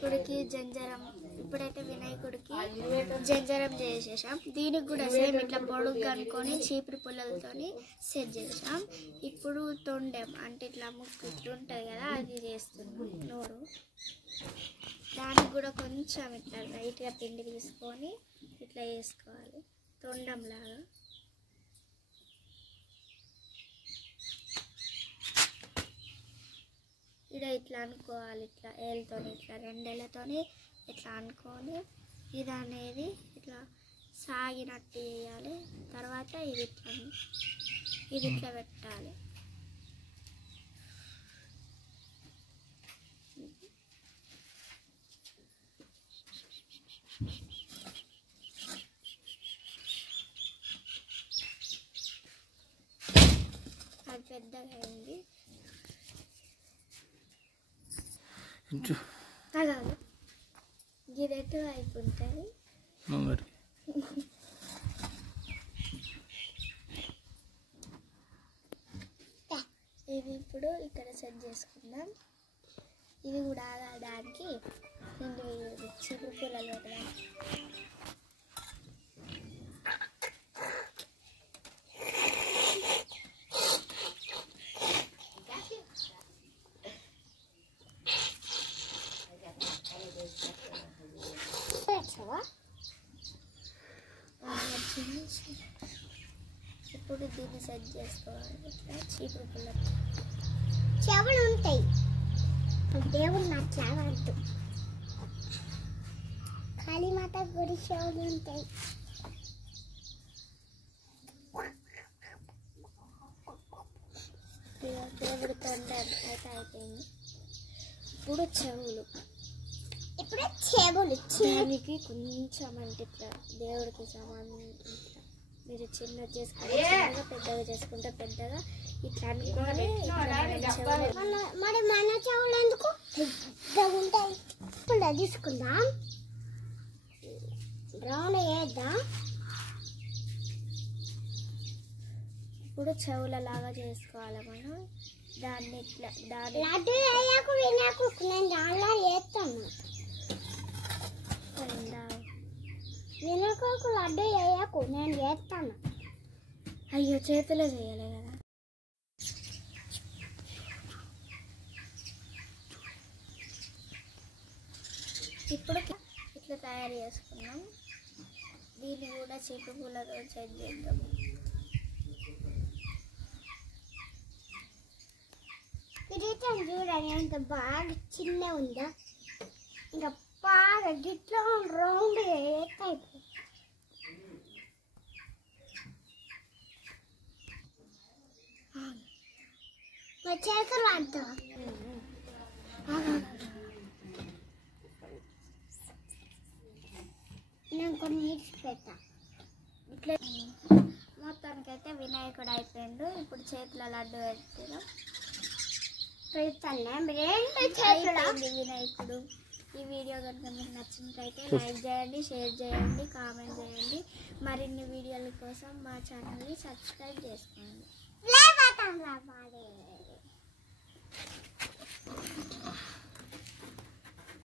వినాయకుడికి జంజరం ఇప్పుడైతే వినాయకుడికి జంజరం చేసేసాం. దీనికి కూడా సేమ్ ఇట్లా పొడుగ్గా అనుకొని చీపురు పుల్లలతోని సెట్ చేసాం. ఇప్పుడు తొండెం అంటే ఇట్లా ముక్కు ఇట్లా ఉంటుంది కదా, అది చేస్తున్నాం. నోరు దానికి కూడా కొంచెం ఇట్లా లైట్గా పిండి తీసుకొని ఇట్లా వేసుకోవాలి తొండం లాగా. ఇక్కడ ఇట్లా అనుకోవాలి, ఇట్లా ఏళ్ళతోని ఇట్లా రెండేళ్ళతోని ఇట్లా అనుకొని ఇది అనేది ఇట్లా సాగినట్టు చేయాలి. తర్వాత ఇది ఇట్లా పెట్టాలి. అది పెద్దగా అయింది. కాదు గిరెట్టు అయిపోతుంది. ఇది ఇప్పుడు ఇక్కడ సెట్ చేసుకుందాం. ఇది కూడా ఆగడానికి రెండు చీపురు పుల్లలు పెడదాం. ఇప్పుడు దీన్ని సెట్ చేసుకోవాలి. ఇట్లా చీపురు పుల్ల చెవులు ఉంటాయి. దేవుడు అట్లా వద్దు, కాళీమాత గుడి చెవులు ఉంటాయి. దేవుడి తొండ అయితే అయిపోయింది. ఇప్పుడు చెవులు దానికి కొంచెం అంటే ఇట్లా దేవుడికి సమానం. మీరు చిన్న చేసుకుంటే చిన్నగా, పెద్దగా చేసుకుంటే పెద్దగా ఇట్లా అనుకోవాలి. మరి మన చెవులు ఎందుకు ఉంటాయి? ఇప్పుడు తీసుకుందాం, రౌండ్ వేద్దాం. ఇప్పుడు చెవుల లాగా చేసుకోవాలి మనం. దాన్ని ఇట్లా దాన్ని లడ్డు వేయకు వినాకు, నేను దానిలో వేస్తాను. వినాకు లడ్డు వేయకు, నేను వేస్తాను. అయ్యో చేతిలో చేయాలి కదా. ఇప్పుడు ఇట్లా తయారు చేసుకున్నాం. దీన్ని కూడా చీపురు పుల్లతో సెట్ చేద్దాం. ఇది చూడండి ఎంత బాగా చిన్న ఉందా, ఇంకా బాగా గిట్లా రౌండ్ అయిపోయింది. చేతులు వాడతా నేను కొన్ని నీట్స్ పెట్టా. ఇట్లా మొత్తానికైతే వినాయకుడు అయిపోయిండు. ఇప్పుడు చేతుల లడ్డు పెడతాను వినాయకుడు. ఈ వీడియో కనుక మీకు నచ్చినట్లయితే లైక్ చేయండి, షేర్ చేయండి, కామెంట్ చేయండి. మరిన్ని వీడియోల కోసం మా ఛానల్ని సబ్స్క్రైబ్ చేసుకోండి.